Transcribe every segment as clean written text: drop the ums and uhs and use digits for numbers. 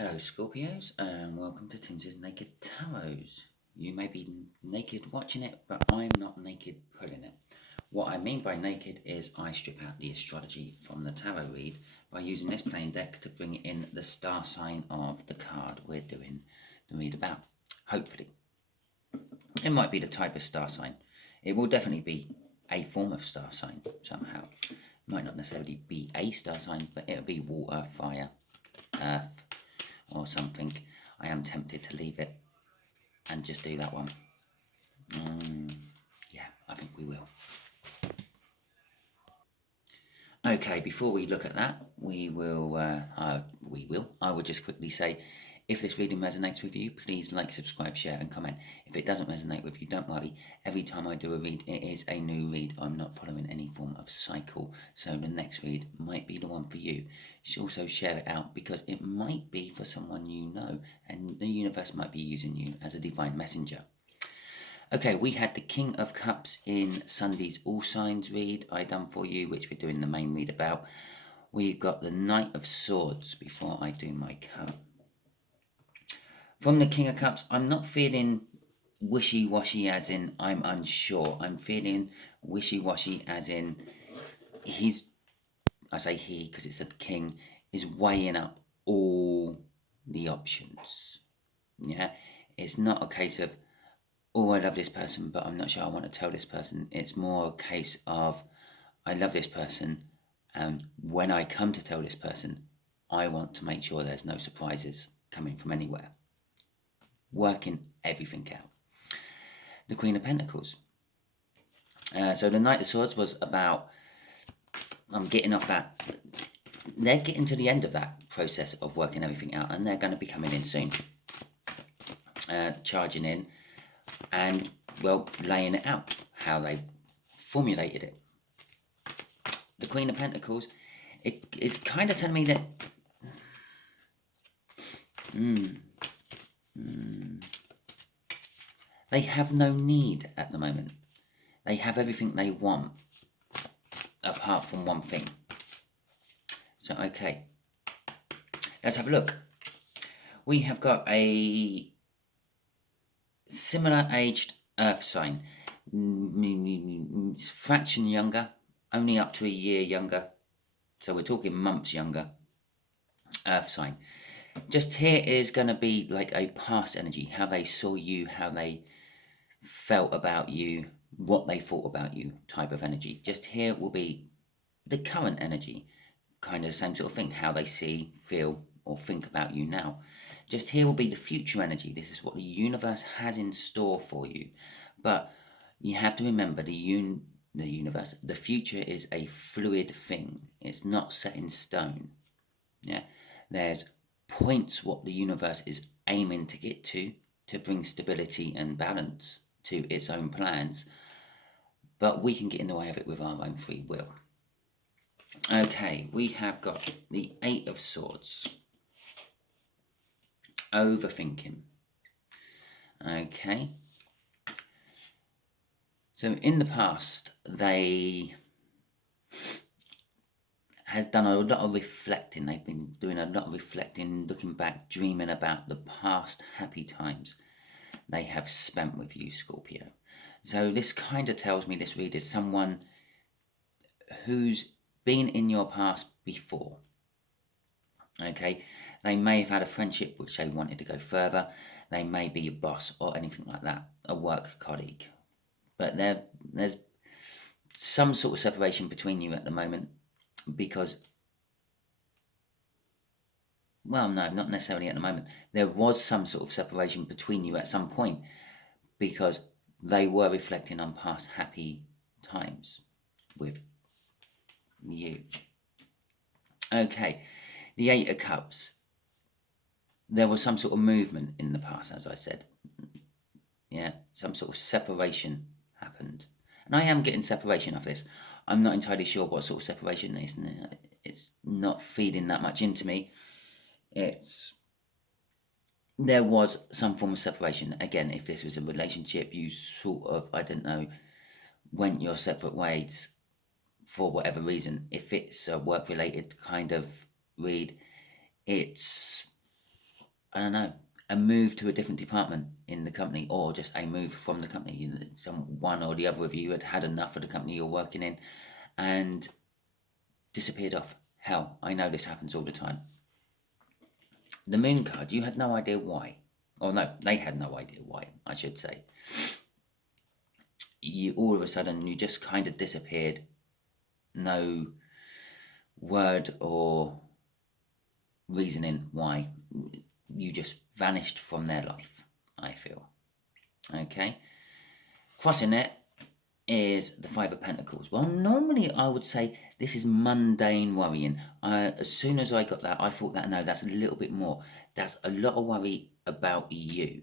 Hello Scorpios and welcome to Timsy Naked Tarot. You may be naked watching it, but I'm not naked pulling it. What I mean by naked is I strip out the astrology from the tarot read by using this plain deck to bring in the star sign of the card we're doing the read about. Hopefully. It might be the type of star sign. It will definitely be a form of star sign somehow. It might not necessarily be a star sign, but it'll be water, fire, earth, or something. I am tempted to leave it and just do that one. Yeah, I think we will. Okay, before we look at that, I will just quickly say, if this reading resonates with you, please like, subscribe, share and comment. If it doesn't resonate with you, don't worry. Every time I do a read, it is a new read. I'm not following any form of cycle. So the next read might be the one for you. Also share it out because it might be for someone you know and the universe might be using you as a divine messenger. Okay, we had the King of Cups in Sunday's All Signs read I done for you, which we're doing the main read about. We've got the Knight of Swords before I do my cut. From the King of Cups, I'm not feeling wishy-washy as in I'm unsure. I'm feeling wishy-washy as in I say he because it's a king, is weighing up all the options. Yeah, it's not a case of, oh, I love this person, but I'm not sure I want to tell this person. It's more a case of, I love this person, and when I come to tell this person, I want to make sure there's no surprises coming from anywhere. Working everything out. The Queen of Pentacles. So the Knight of Swords was about, I'm getting off that. They're getting to the end of that process of working everything out, and they're going to be coming in soon. Charging in and, well, laying it out, how they formulated it. The Queen of Pentacles, it's kind of telling me that they have no need at the moment. They have everything they want, apart from one thing. So, okay, let's have a look. We have got a similar aged earth sign, fraction younger, only up to a year younger, so we're talking months younger, earth sign. Just here is going to be like a past energy, how they saw you, how they felt about you, what they thought about you type of energy. Just here will be the current energy, kind of the same sort of thing, how they see, feel or think about you now. Just here will be the future energy. This is what the universe has in store for you. But you have to remember the universe, the future is a fluid thing. It's not set in stone. Yeah, there's points what the universe is aiming to get to bring stability and balance to its own plans. But we can get in the way of it with our own free will. Okay, we have got the Eight of Swords. Overthinking. Okay. So in the past, they had done a lot of reflecting. They've been doing a lot of reflecting, looking back, dreaming about the past happy times they have spent with you, Scorpio. So this kind of tells me this read is someone who's been in your past before. Okay, they may have had a friendship which they wanted to go further. They may be a boss or anything like that, a work colleague. But there's some sort of separation between you at the moment because, well, no, not necessarily at the moment. There was some sort of separation between you at some point because they were reflecting on past happy times with you. Okay, the Eight of Cups. There was some sort of movement in the past, as I said. Yeah, some sort of separation happened. And I am getting separation of this. I'm not entirely sure what sort of separation it is. It's not feeding that much into me. There was some form of separation. Again, if this was a relationship, you sort of, I don't know, went your separate ways for whatever reason. If it's a work-related kind of read, it's I don't know, a move to a different department in the company, or just a move from the company. One or the other of you had had enough of the company you're working in and disappeared off. Hell, I know this happens all the time. The moon card, you had no idea why. Or no, they had no idea why, I should say. You all of a sudden, you just kind of disappeared. No word or reasoning why. You just vanished from their life, I feel. Okay? Crossing it is the Five of Pentacles. Well, normally I would say this is mundane worrying. As soon as I got that, I thought that, no, that's a little bit more. That's a lot of worry about you.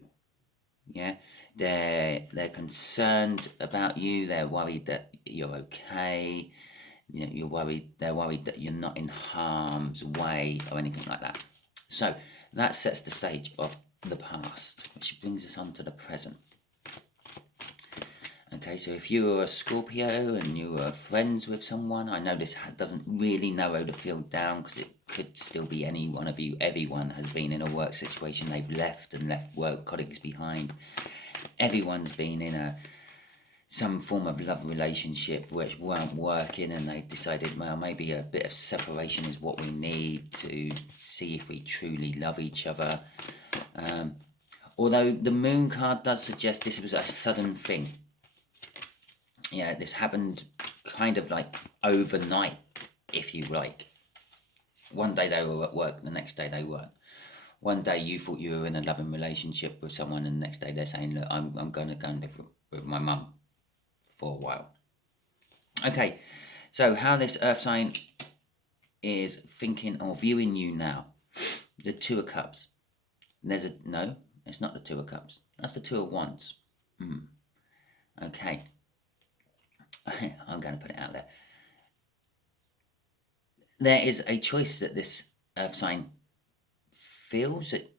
Yeah? They're concerned about you. They're worried that you're okay. They're worried that you're not in harm's way or anything like that. So that sets the stage of the past, which brings us on to the present. Okay, so if you were a Scorpio and you were friends with someone, I know this doesn't really narrow the field down because it could still be any one of you. Everyone has been in a work situation they've left work colleagues behind. Everyone's been in some form of love relationship which weren't working, and they decided, well, maybe a bit of separation is what we need to see if we truly love each other. Although the moon card does suggest this was a sudden thing. Yeah, this happened kind of like overnight, if you like. One day they were at work, the next day they weren't. One day you thought you were in a loving relationship with someone, and the next day they're saying, look, I'm going to go and live with my mum for a while. Okay, so how this earth sign is thinking or viewing you now. The Two of Cups. No, it's not the Two of Cups. That's the Two of Wands. Okay. I'm going to put it out there. There is a choice that this earth sign feels that,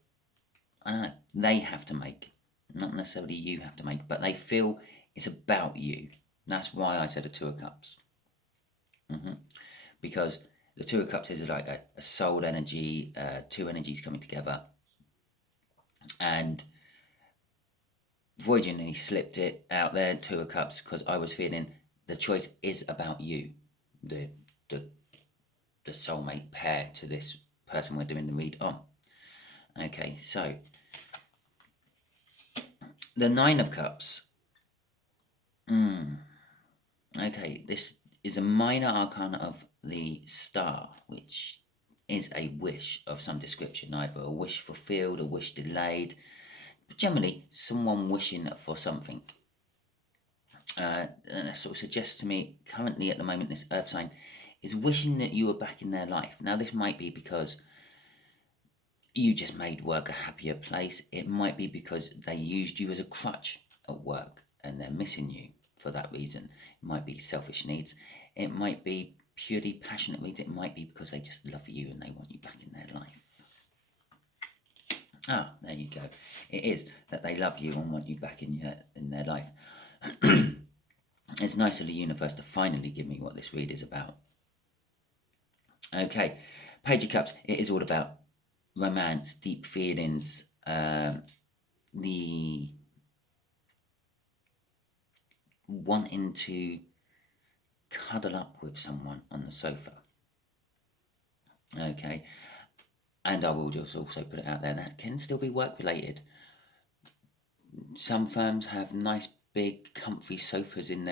I don't know, they have to make. Not necessarily you have to make, but they feel it's about you. That's why I said a Two of Cups. Because the Two of Cups is like a soul energy, two energies coming together. And Voyaging slipped it out there, Two of Cups, because I was feeling the choice is about you, the soulmate pair to this person we're doing the read on. Okay, so the Nine of Cups. Okay, this is a minor arcana of the Star, which is a wish of some description, either a wish fulfilled, a wish delayed, but generally someone wishing for something. And that sort of suggests to me, currently at the moment, this earth sign is wishing that you were back in their life. Now, this might be because you just made work a happier place. It might be because they used you as a crutch at work and they're missing you for that reason. It might be selfish needs. It might be purely passionate needs. It might be because they just love you and they want you back in their life. Ah, there you go. It is that they love you and want you back in their life. It's nice of the universe to finally give me what this read is about. Okay, Page of Cups. It is all about romance, deep feelings, the wanting to cuddle up with someone on the sofa. Okay, and I will just also put it out there, that can still be work related. Some firms have nice big comfy sofas in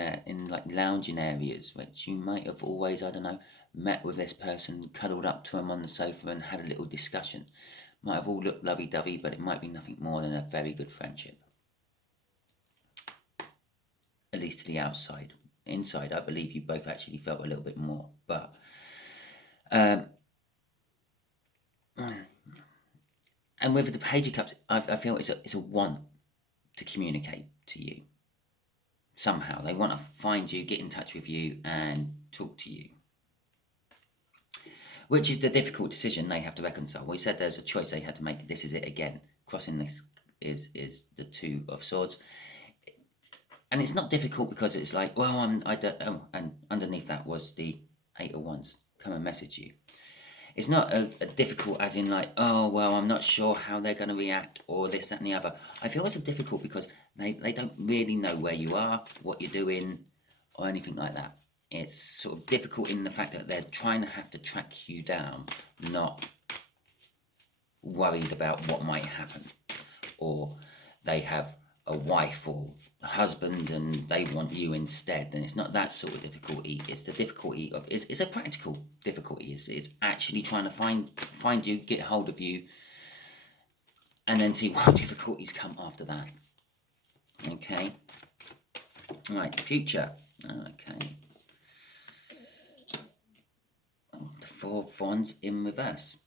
like lounging areas, which you might have always, I don't know, met with this person, cuddled up to them on the sofa and had a little discussion. Might have all looked lovey-dovey, but it might be nothing more than a very good friendship. At least to the outside. Inside, I believe you both actually felt a little bit more. But and with the Page of Cups, I feel it's a want to communicate to you. Somehow. They want to find you, get in touch with you, and talk to you. Which is the difficult decision they have to reconcile. We said there's a choice they had to make. This is it again. Crossing this is the Two of Swords. And it's not difficult because it's like, well, I don't know. And underneath that was the Eight of Wands. Come and message you. it's not a difficult as in like, oh, well, I'm not sure how they're going to react or this, that and the other. I feel it's a difficult because they don't really know where you are, what you're doing or anything like that. It's sort of difficult in the fact that they're trying to have to track you down, not worried about what might happen. Or they have a wife or a husband and they want you instead, then it's not that sort of difficulty. It's the difficulty of it's a practical difficulty. It's actually trying to find you, get hold of you, and then see what difficulties come after that. Okay. Right, future. Okay. Oh, the Four of Wands in reverse.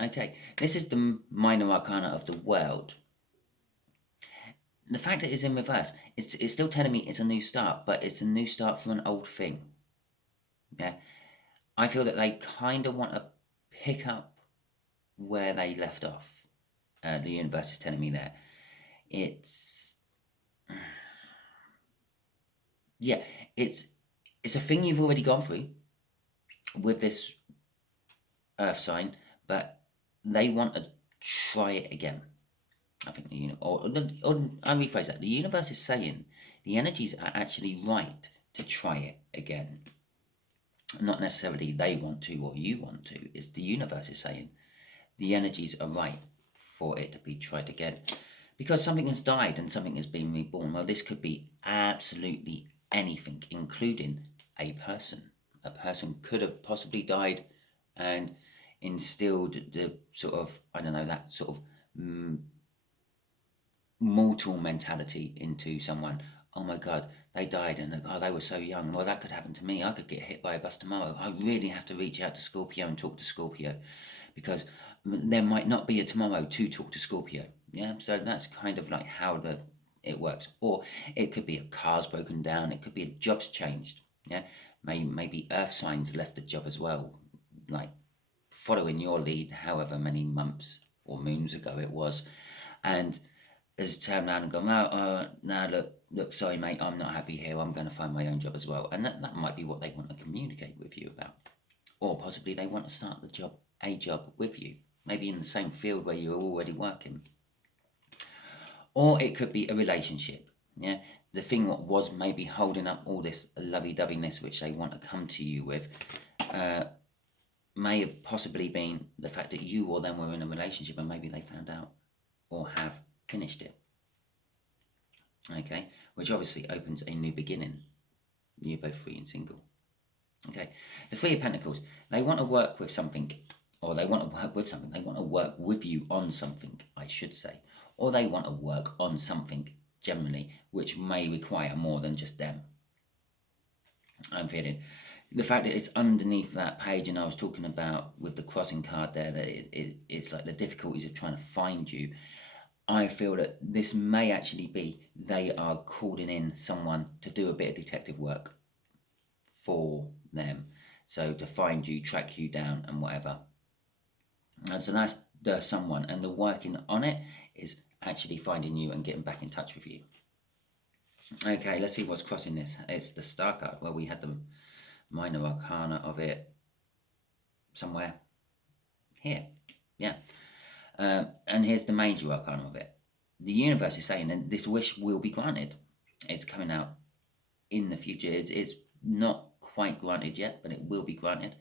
Okay, this is the minor arcana of the world. The fact that it's in reverse, it's still telling me it's a new start, but it's a new start for an old thing. Yeah, I feel that they kind of want to pick up where they left off. The universe is telling me there. It's yeah, it's a thing you've already gone through with this earth sign, but they want to try it again. I think or I'll rephrase that. The universe is saying the energies are actually right to try it again. Not necessarily they want to or you want to. It's the universe is saying the energies are right for it to be tried again. Because something has died and something has been reborn. Well, this could be absolutely anything, including a person. A person could have possibly died and instilled the sort of, I don't know, that sort of mortal mentality into someone. Oh my God, they died and oh, they were so young. Well, that could happen to me. I could get hit by a bus tomorrow. I really have to reach out to Scorpio and talk to Scorpio because there might not be a tomorrow to talk to Scorpio. Yeah, so that's kind of like how it works. Or it could be a car's broken down. It could be a job's changed. Yeah, maybe earth signs left the job as well, like following your lead however many months or moons ago it was, and has turned around and gone, now look, sorry mate, I'm not happy here, I'm going to find my own job as well. And that might be what they want to communicate with you about. Or possibly they want to start a job with you, maybe in the same field where you're already working. Or it could be a relationship, yeah? The thing what was maybe holding up all this lovey-doveyness which they want to come to you with, may have possibly been the fact that you or them were in a relationship and maybe they found out or have finished it. Okay, which obviously opens a new beginning. You're both free and single. Okay, the Three of Pentacles, they want to work with something, or they want to work with something, they want to work with you on something, I should say, or they want to work on something generally, which may require more than just them. I'm feeling the fact that it's underneath that page, and I was talking about with the crossing card there, that it's like the difficulties of trying to find you. I feel that this may actually be they are calling in someone to do a bit of detective work for them. So to find you, track you down and whatever. And so that's the someone, and the working on it is actually finding you and getting back in touch with you. Okay, let's see what's crossing this. It's the Star card. Well, we had the minor arcana of it somewhere here. Yeah. And here's the major arcana of it. The universe is saying that this wish will be granted. It's coming out in the future. It's not quite granted yet, but it will be granted.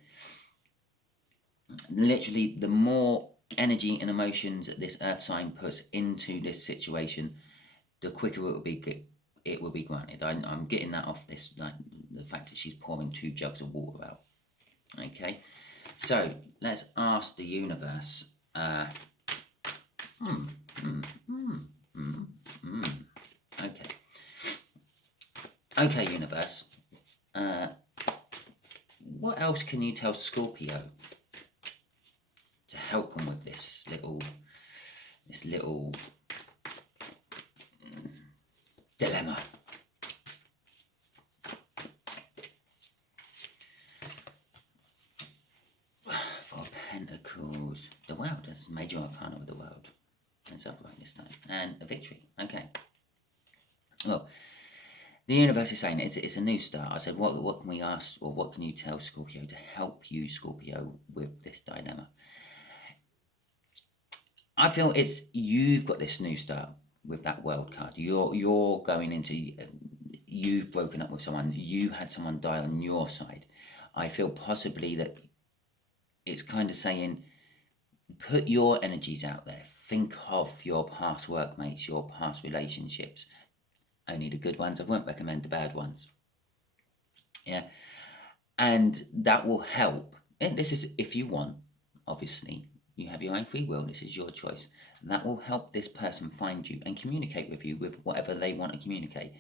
Literally, the more energy and emotions that this earth sign puts into this situation, the quicker it will be granted. I'm getting that off this, like the fact that she's pouring 2 jugs of water out. Okay, so let's ask the universe. Okay, universe. What else can you tell Scorpio to help him with this little dilemma? Four Pentacles, the world. That's major arcana of the world. It's upright this time, and a victory. Okay. Well, the universe is saying it's a new start. I said, what can we ask, or what can you tell Scorpio to help you, Scorpio, with this dilemma? I feel it's you've got this new start with that world card. You're going into, you've broken up with someone. You had someone die on your side. I feel possibly that it's kind of saying, put your energies out there. Think of your past workmates, your past relationships. Only the good ones. I won't recommend the bad ones. Yeah. And that will help. And this is if you want, obviously. You have your own free will. This is your choice. That will help this person find you and communicate with you with whatever they want to communicate.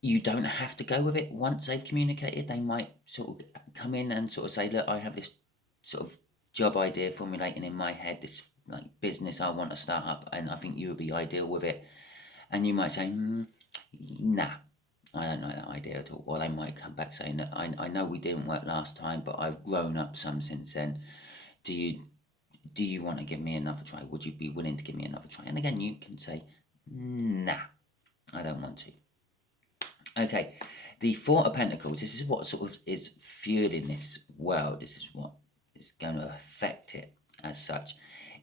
You don't have to go with it once they've communicated. They might sort of come in and sort of say, look, I have this sort of job idea formulating in my head, this like business I want to start up, and I think you would be ideal with it. And you might say, nah, I don't know that idea at all. Or they might come back saying that I know we didn't work last time, but I've grown up some since then. Do you want to give me another try? Would you be willing to give me another try? And again, you can say, nah, I don't want to. Okay, the Four of Pentacles, this is what sort of is fueling this world. This is what is going to affect it as such,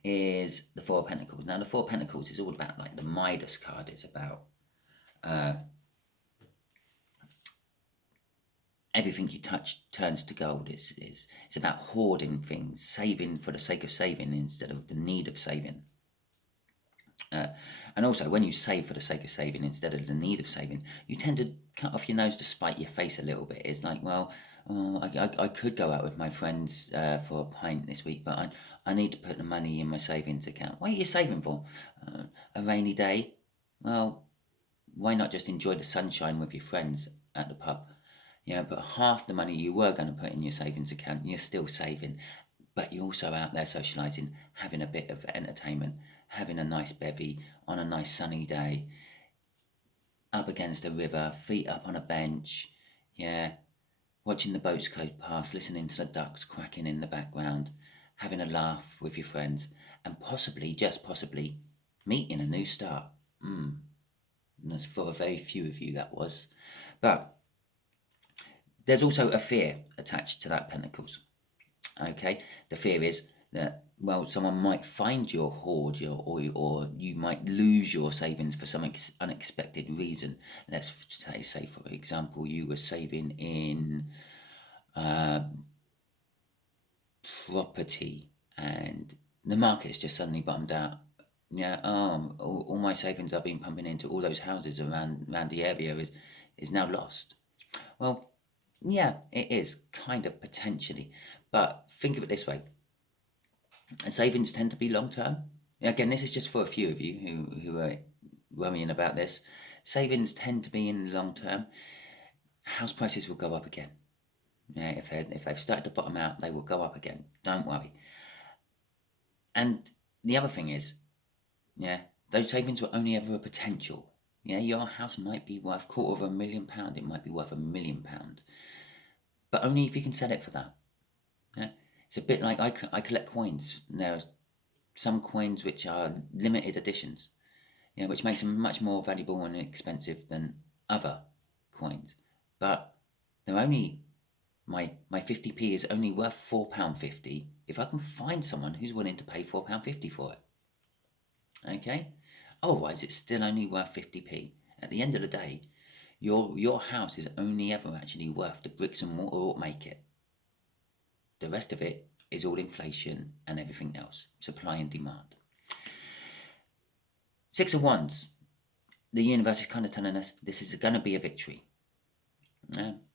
is the Four of Pentacles. Now, the Four of Pentacles is all about, like the Midas card is about everything you touch turns to gold. It's about hoarding things, saving for the sake of saving instead of the need of saving. And also, when you save for the sake of saving instead of the need of saving, you tend to cut off your nose to spite your face a little bit. It's like, well, I could go out with my friends for a pint this week, but I need to put the money in my savings account. What are you saving for? A rainy day? Well, why not just enjoy the sunshine with your friends at the pub? Yeah, but half the money you were going to put in your savings account, you're still saving. But you're also out there socialising, having a bit of entertainment, having a nice bevy on a nice sunny day, up against a river, feet up on a bench, yeah, watching the boats go past, listening to the ducks quacking in the background, having a laugh with your friends, and possibly, just possibly, meeting a new start. That's for a very few of you, that was. But there's also a fear attached to that Pentacles. Okay, the fear is that, well, someone might find your hoard, or you might lose your savings for some unexpected reason. Let's say, for example, you were saving in property, and the market's just suddenly bummed out. Yeah, all my savings I've been pumping into all those houses around the area is now lost. Well, yeah, it is kind of potentially, but think of it this way: savings tend to be long term. Again, this is just for a few of you who are worrying about this. Savings tend to be in long term. House prices will go up again. Yeah, if they've started to bottom out, they will go up again. Don't worry. And the other thing is, yeah, those savings were only ever a potential. Yeah, your house might be worth £250,000. It might be worth £1 million, but only if you can sell it for that. Yeah, it's a bit like I collect coins. There are some coins which are limited editions, you know, which makes them much more valuable and expensive than other coins. But they're only my 50p is only worth £4.50 if I can find someone who's willing to pay £4.50 for it. Okay, otherwise it's still only worth 50p. At the end of the day, your house is only ever actually worth the bricks and mortar that make it. The rest of it is all inflation and everything else, supply and demand. Six of Wands. The universe is kind of telling us this is going to be a victory.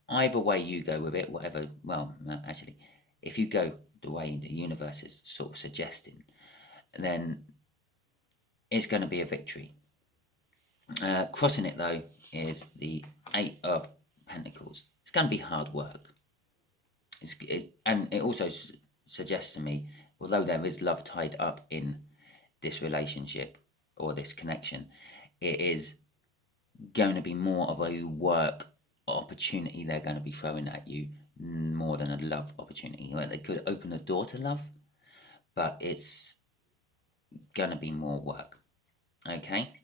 Either way you go with it, whatever, well, actually, if you go the way the universe is sort of suggesting, then it's going to be a victory. Crossing it, though, is the Eight of Pentacles. It's going to be hard work. And it also suggests to me, although there is love tied up in this relationship or this connection, it is going to be more of a work opportunity they're going to be throwing at you more than a love opportunity. Well, they could open the door to love, but it's going to be more work. Okay?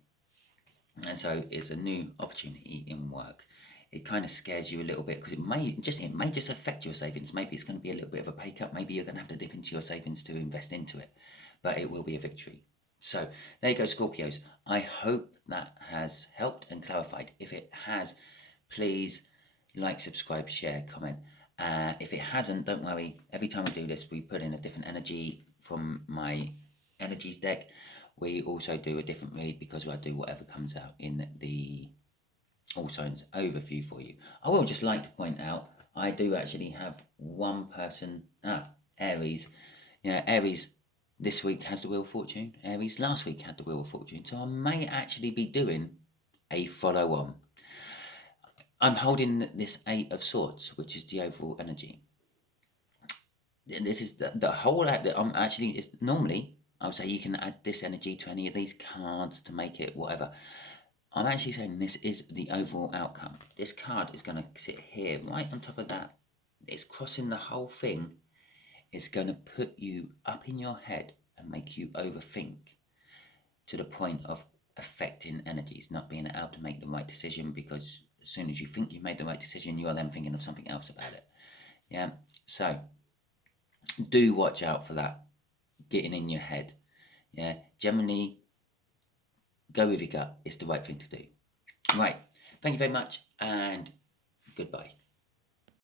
And so it's a new opportunity in work. It kind of scares you a little bit because it may just affect your savings. Maybe it's going to be a little bit of a pay cut. Maybe you're going to have to dip into your savings to invest into it, but it will be a victory. So there you go, Scorpios. I hope that has helped and clarified. If it has, please like, subscribe, share, comment. If it hasn't, don't worry. Every time we do this, we put in a different energy from my energies deck. We also do a different read because I do whatever comes out in the All Signs overview for you. I will just like to point out, I do actually have one person, Aries. Yeah, Aries this week has the Wheel of Fortune. Aries last week had the Wheel of Fortune. So I may actually be doing a follow on. I'm holding this Eight of Swords, which is the overall energy. This is the whole act that I'm actually, is normally, I'll say you can add this energy to any of these cards to make it whatever. I'm actually saying this is the overall outcome. This card is going to sit here, right on top of that. It's crossing the whole thing. It's going to put you up in your head and make you overthink to the point of affecting energies, not being able to make the right decision, because as soon as you think you've made the right decision, you are then thinking of something else about it. Yeah, so do watch out for that getting in your head. Yeah, generally go with your gut. It's the right thing to do. Right, thank you very much and goodbye.